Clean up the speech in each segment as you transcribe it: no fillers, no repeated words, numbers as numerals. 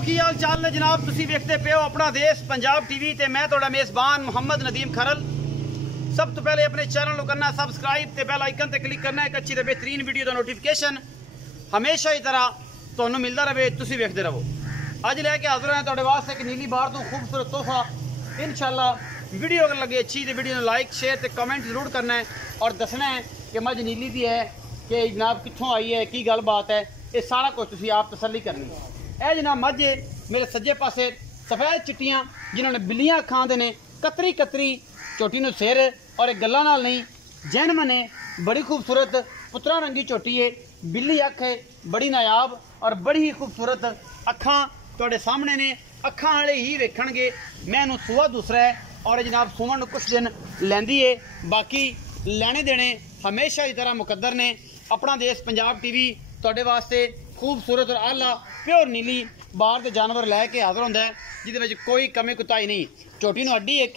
की हाल चाल ने जनाब तुसी वेखते पे हो अपना देश पंजाब टीवी ते मैं तुहाडा मेज़बान मोहम्मद नदीम खरल। सब तो पहले अपने चैनल को करना सबसक्राइब ते बेल आइकन ते क्लिक करना एक अच्छी ते बेहतरीन वीडियो का नोटिफिकेशन हमेशा ही तरह तुहानू मिलता रहे, तुसी वेखते रहो। अज लैके हाजिर हैं तुहाडे वास्ते एक नीली बार तो खूबसूरत तोहफा। इंशाल्लाह वीडियो अगर लगे अच्छी तो वीडियो लाइक शेयर ते कमेंट जरूर करना है और दसना है कि मझ नीली दी है कि जनाब कित्थों आई है, की गल बात है, ये सारा कुछ तुसी आप तसल्ली करनी है। ए जनाब मझ मेरे सज्जे पासे सफेद चिट्टियां जिन्होंने बिल्लियां अखां दे ने, कतरी कतरी झोटी नूं सिर और एक गल्लां नाल नहीं जन्म ने, बड़ी खूबसूरत पुत्रा रंगी झोटी है, बिल्ली अख है, बड़ी नायाब और बड़ी ही खूबसूरत अखां तुहाडे सामने ने। अखां वाले ही वेखणगे, मैं इहनूं सूआ दूसरा है और जनाब सूवन कुछ दिन लैंदी है, बाकी लैने देने हमेशा की तरह मुकद्दर ने। अपना देश पंजाब टीवी तुहाडे वास्ते खूबसूरत और आला प्योर नीली बाहर के जानवर लैके हाजिर होंदा है, जिहदे कोई कमी कुताई नहीं। झोटी नूं हड्डी एक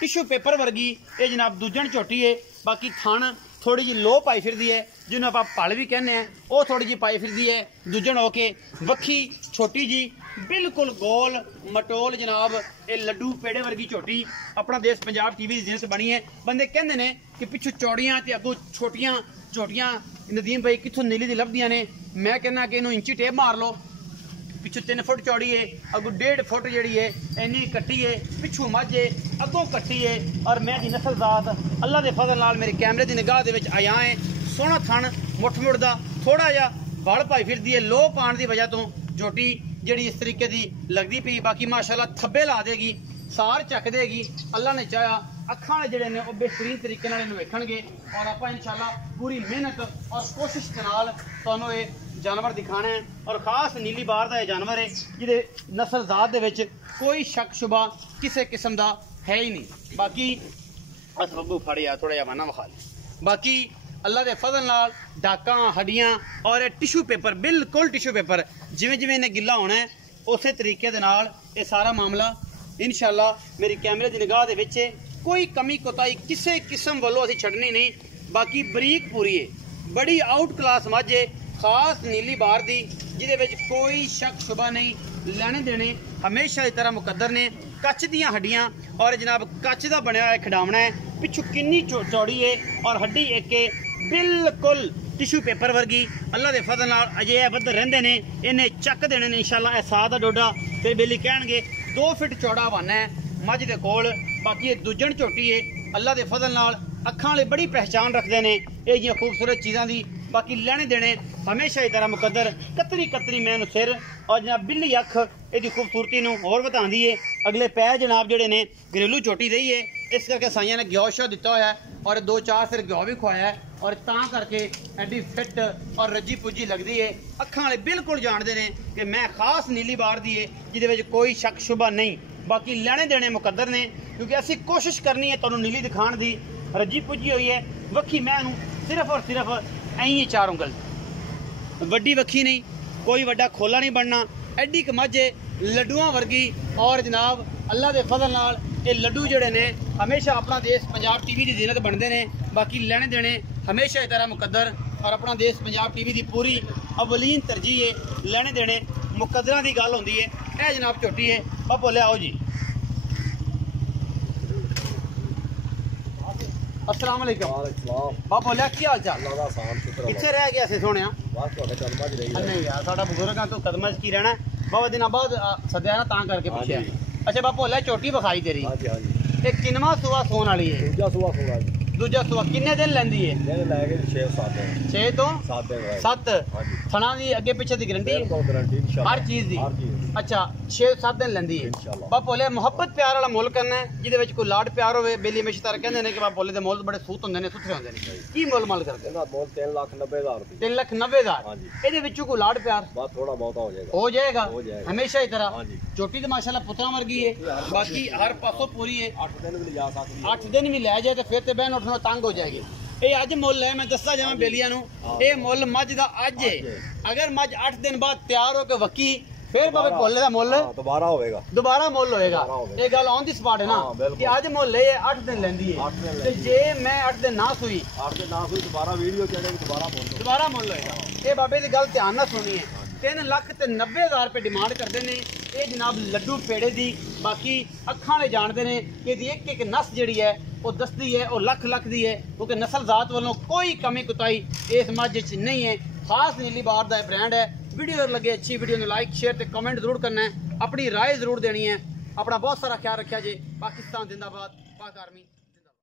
टिशू पेपर वर्गी ये जनाब दूजन झोटी है, बाकी थण थोड़ी जी लो पाई फिरदी है, जिन्होंने आप पल भी कहने हैं, वो थोड़ी जी पाई फिरदी है दूजन होके। वक्खी छोटी जी बिल्कुल गोल मटोल जनाब ये लड्डू पेड़े वर्गी झोटी अपना देश पंजाब टीवी की जिनस बनी है। बंदे कहते हैं कि पिछू चौड़ियां ते अगों छोटियां झोटियां नदीम भाई कित्थों नीली दी लभदियां ने। मैं कहना कि इन्हूं इंची टेप मार लो, पिछू 3 फुट चौड़ी है, अगों 1.5 फुट जी है, इन्नी कट्टी है, पिछू मझ है, अगों कट्टी है और मैं दी नस्ल जात अल्लाह के फजल नाल मेरे कैमरे की निगाह दे विच आया है। सोहना थण मुठ मुड़दा थोड़ा जा बल पाई फिरदी है, लो पाण की वजह तो झोटी जिहड़ी इस तरीके की लगती पई। बाकी माशाअल्लाह थब्बे ला देगी, सार चक देगी, अल्लाह ने चाहा अखां जिहड़े ने वो बेहतरीन तरीके नाल इहनूं वेखणगे और आपां इंशाअल्लाह पूरी मेहनत और कोशिश के नाल तुहानूं ये जानवर दिखाना है। और खास नीली बार का यह जानवर है जिहदे नस्ल जात दे विच कोई शक शुबा किसी किस्म का है ही नहीं। बाकी अस बब्बू फड़िया थोड़ा जिहा बना विखा ले। बाकी अल्लाह के फजल नाल डाकां हड्डियां और टिशू पेपर बिल्कुल टिशू पेपर जिवें जिवें इन्हें गिला होना है उस तरीके दे नाल ये सारा मामला इंशाअल्लाह मेरी कैमरे की निगाह दे विच कोई कमी कोताही किसी किस्म वालों असीं छड्डनी नहीं। बाकी बरीक पूरी है, बड़ी आउट क्लास मझ है, खास नीली बार दी जिहदे विच कोई शक शुबा नहीं। लैने देने हमेशा की तरह मुकद्दर ने। कच्च दियां हड्डियां और जनाब कच्च का बनया हुआ खिडावना है, पिछू किन्नी चौड़ी है और हड्डी एक बिल्कुल टिशू पेपर वर्गी। अल्लाह के फजल नाल अजे बद रहिंदे ने, इन्हें चक देने ने इंशाअल्लाह। एहसास का डोडा ते बेली कहणगे 2 फिट चौड़ा बना है मझ दे कोल। बाकी ये दूजन झोटी है, अल्लाह के फजल नाल अखां वाले बड़ी पहचान रखते हैं ये जिहियां खूबसूरत चीज़ों की। बाकी लैने देने हमेशा की तरह मुकद्दर। कतरी कतरी मैनू सिर और जनाब बिल्ली अख इसकी खूबसूरती नूं होर वधांदी है। अगले पैर जनाब जिहड़े ने घरेलू झोटी रही है, इस करके साइयां ने घ्यो शो दिता होया है और 2-4 सिर घ्यो भी खुआया है और तां करके एडी फिट और रजी पुजी लगती है। अखां वाले बिल्कुल जानते हैं कि मैं खास नीली बार दी है जिहदे कोई शक शुबा नहीं। बाकी लैने देने मुकद्दर ने क्योंकि असी कोशिश करनी है तुहानूं नीली दिखाण दी। रजी पुजी हुई है, वक्खी मैनू सिर्फ और सिर्फ ऐं 4 उंगल, वड्डी वक्खी नहीं, कोई वड्डा खोला नहीं बनना, एडी कमज लड्डुआं वर्गी। और जनाब अल्लाह के फजल नाल ये लड्डू जिहड़े ने हमेशा अपना देश पंजाब टीवी की जीनत बनते हैं। बाकी लैने देने हमेशा की तरह मुकद्दर और अपना देश पंजाब टीवी की पूरी अवलीन तरजीह है। लैने देने मुकद्दरां की गल होंदी है। यह जनाब झोटी है, अब बोले आओ जी। अस्सलाम वालेकुम। बाप बोलिया की हाल चाल? कितने रह गया से सोने? नहीं यार साडा बुजुर्ग तो कदम की रहना बहुत दिन बाद सद्या ना तां करके पूछा। अच्छा बाप बोलिया झोटी विखाई तेरी एक किनवा सुआ सोन वाली है? दूजा सुआ किन्ने दिन लैंदी है? 6 तो 7 थना दी अगे पिछे दी गारंटी हर चीज दी। अच्छा 6-7 दिन लैंदी है। बाप बोले मुहब्बत प्यार वाला मुल करना है जिहदे विच कोई लाड प्यार होवे। बेली हमेशा तार कहंदे ने कि बाप बोले दे मुल बड़े सूत हुंदे ने, सुथरे हुंदे ने। की मुल मल करदे? 3,90,000। ਇਹਦੇ ਵਿੱਚੋਂ कोई लाड प्यार बस थोड़ा बहुत हो जाएगा हमेशा ही तरह। झोटी तो माशाल्लाह पुत्रा वर्गी है, बाकी हर पासों पूरी है। 8 दिन भी ले सकती है, 8 दिन भी ले जाए तो फिर तो बहन उठना तंग हो जाएगी। ये अज मुल है, मैं दसदा जावां बेलियां नूं, ये मुल मझ दा अज है। अगर मझ 8 दिन बाद तैयार होकर वक्की फिर बाबे भोले दा मुल दोबारा मुल होएगा। ये गल ऑन दी स्पॉट है ना कि अज मुल है 8 दिन लेंदी है ते जे मैं 8 दिन ना सुई दोबारा वीडियो चढ़ेगी दोबारा मुल होएगा। ये बाबे दी गल ध्यान ना सुनिए। 3,90,000 रुपये डिमांड करते हैं। ये जनाब लड्डू पेड़े की, बाकी अखा ने जानते हैं कि एक एक नस जी है वो दसती है, वो लख लख दी है, क्योंकि नस्ल जात वालों कोई कमी कुताई इस मझ नहीं है। खास नीली बार का ब्रांड है। वीडियो लगे अच्छी, वीडियो ने लाइक शेयर तो कमेंट जरूर करना है, अपनी राय जरूर देनी है। अपना बहुत सारा ख्याल रखा जे। पाकिस्तान जिंदाबाद, पाक आर्मी।